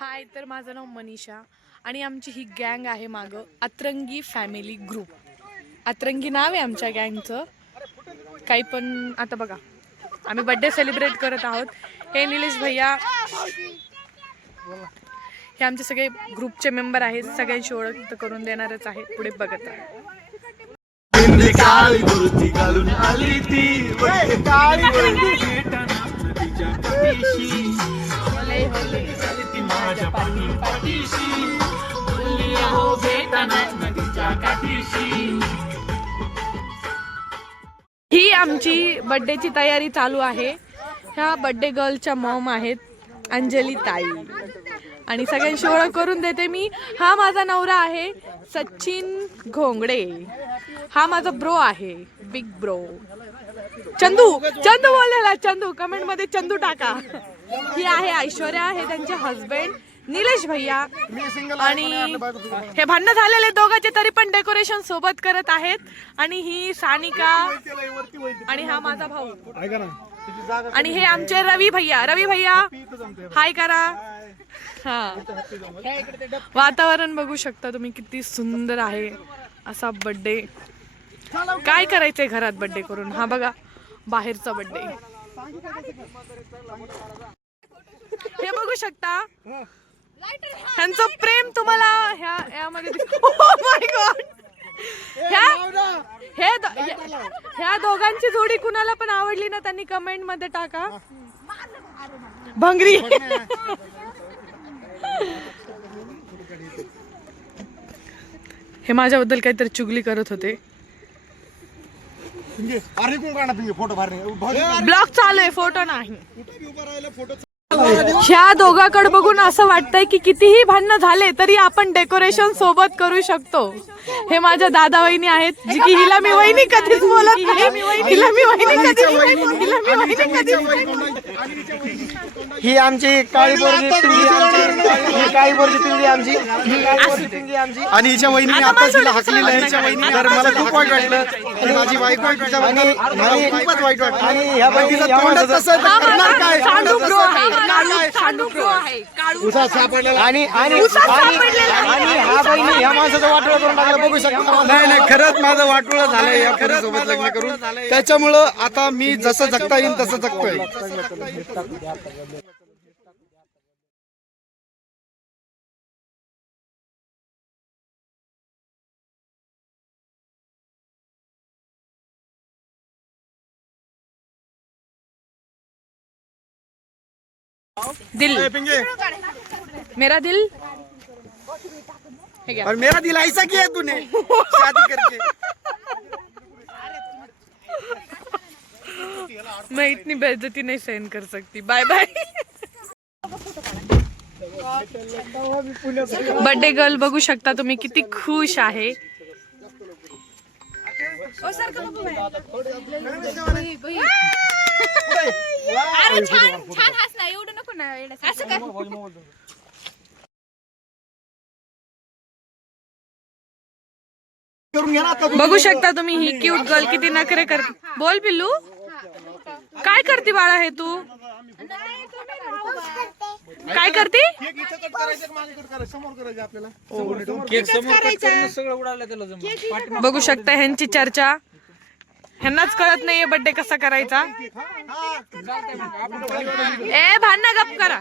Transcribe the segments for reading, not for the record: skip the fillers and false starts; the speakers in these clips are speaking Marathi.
हाय, तर माझं नाव मनीषा आणि आमची ही गँग आहे मागं अतरंगी फॅमिली ग्रुप. अतरंगी नाव आहे आमच्या गँगचं. काही पण आता बघा, आम्ही बर्थडे सेलिब्रेट करत आहोत. हे निलेश भैया, हे आमचे सगळे ग्रुपचे मेंबर आहेत. सगळ्यांची ओळख तर करून देणारच आहे. पुढे बघत राहा. ही आमची बर्थडेची तयारी चालू आहे. ह्या बर्थडे गर्लच्या मॉम आहेत अंजली ताई आणि सगळ्यांशी ओळख करून देते मी. हा माझा नवरा आहे सचिन घोंगडे. हा माझा ब्रो आहे बिग ब्रो चंदू. चंदू बोललेला, चंदू कमेंट मध्ये चंदू टाका. ही आहे ऐश्वर्या, हे त्यांचे हस्बंड निलेश भैया. आणि हे भांडण झालेले दोघांचे तरी पण डेकोरेशन सोबत करत आहेत. आणि ही सानिका आणि हा माझा भाऊ. आणि हे आमचे रवी भैया. रवी भैया हाय करा. हा, वातावरण बघू शकता तुम्ही किती सुंदर आहे. असा बर्थडे काय करायचंय घरात बर्थडे करून. हा बघा बाहेरचा बर्थडे. हे बघू शकता ह्यांचं प्रेम तुम्हाला यामध्ये. ओह माय गॉड, ह्या दोघांची जोडी कुणाला पण आवडली ना त्यांनी कमेंट मध्ये टाका. भंगरी. हे माझ्याबद्दल काहीतरी चुगली करत होते. ब्लॉग चालू आहे, फोटो नाही. ह्या दोघांकडे बघून असं वाटतंय की कितीही भांडणं झाले तरी आपण डेकोरेशन सोबत करू शकतो. हे माझ्या दादा वहिनी आहेत, जी की हिला मी वहिनी कधीच बोलत नाही. ही आमची काळी बोरची पिंगी आमची. आणि हिच्या वहिनीने आता तिला हाकलेलं आहे. तर मला खूप वाईट वाटलं आणि माझी बायको खूपच वाईट वाटलं. आणि ह्या बाईचा तोंडच तसं करणार काय. आणि हा बहिणी ह्या माणसाचं वाटोळं करून टाकलं बघू शकता. नाही, खरंच माझं वाटोळं झालंय या पोरीसोबत लग्न करून. त्याच्यामुळं आता मी जसं जगता येईल तसं जगतोय. दिल मेरा दिल है क्या? और मेरा दिल ऐसा किया तूने शादी करके. मैं इतनी बेइज्जती नहीं सहन कर सकती. Bye bye. बर्थडे गर्ल बघू शकता तुम्ही किती खुश आहे. अरे छान छान हसना, एवढं नको ना असं कर. बघू शकता तुम्ही ही क्यूट गर्ल किती नखरे करते. बोल पिल्लू, काय करते बाळा हे तू? काय करते? बघू शकता ह्यांची चर्चा. ह्यांनाच कळत नाहीये बर्थडे कसा करायचा. ए भांडण गप करा.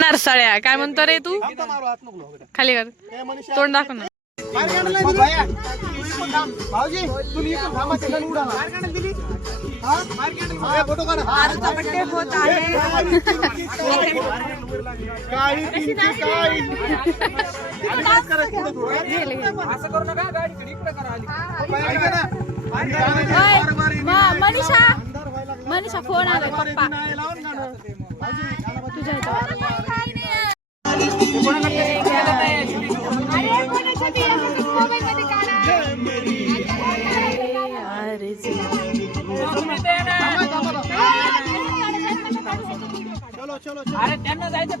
नरसाळ्या काय म्हणतो रे तू? खाली कर, तोंड दाखव ना. बर्थडे होत आहे. मनीषा फोन आला पप्पा तुझ्या अरे त्यांना जायचं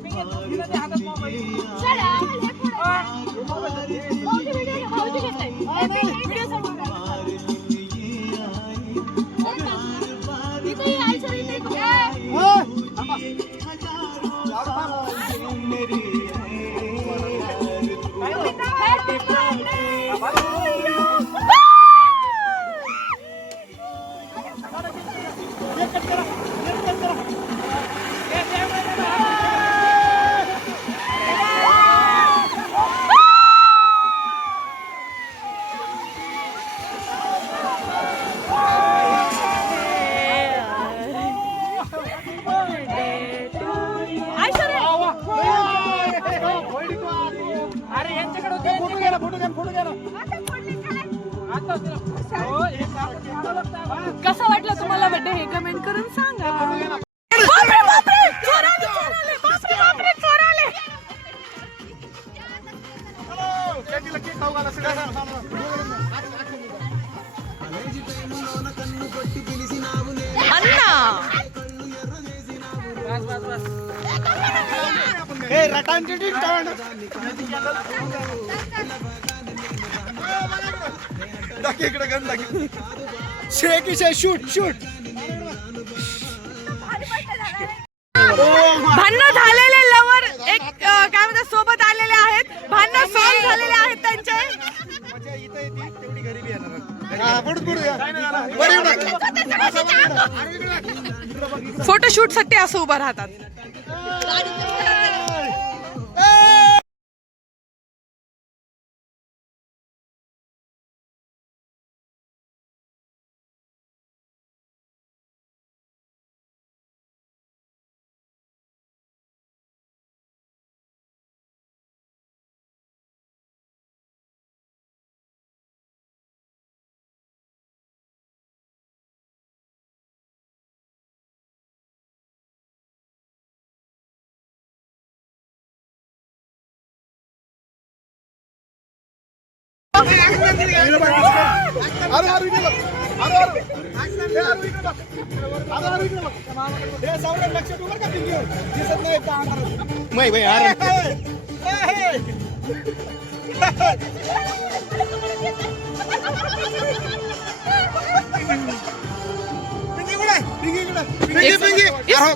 बर्थडे हे कमेंट करून सांगा. बापरे, बापरे, चोर आले, चोर आले, बापरे, बापरे, चोर आले. अण्णा शूट शूट भांडण झालेले लवर एक काय म्हणतात सोबत आलेले आहेत. भांडण सॉल्व्ह झालेले आहेत त्यांचे. फोटोशूट साठी असं उभं राहतात.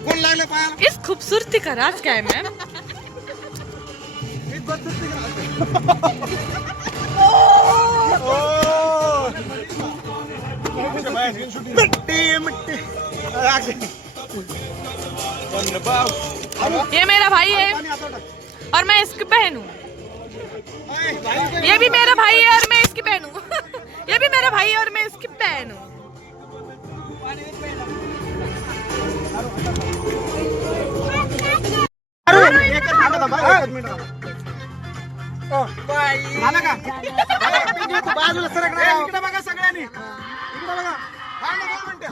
कोण लागले पाया इस खूबसूरती का राज क्या है मैम? ये मेरा भाई है और मैं इसकी बहन हूँ. ये भी मेरा भाई है और मैं इसकी बहन हूँ. ये भी मेरा भाई है और मैं इसकी बहन हूँ. बाजूला सरक नाही. इकडे बघा सगळ्यांनी. इकडे बघा. हा ना 2 मिनिटं.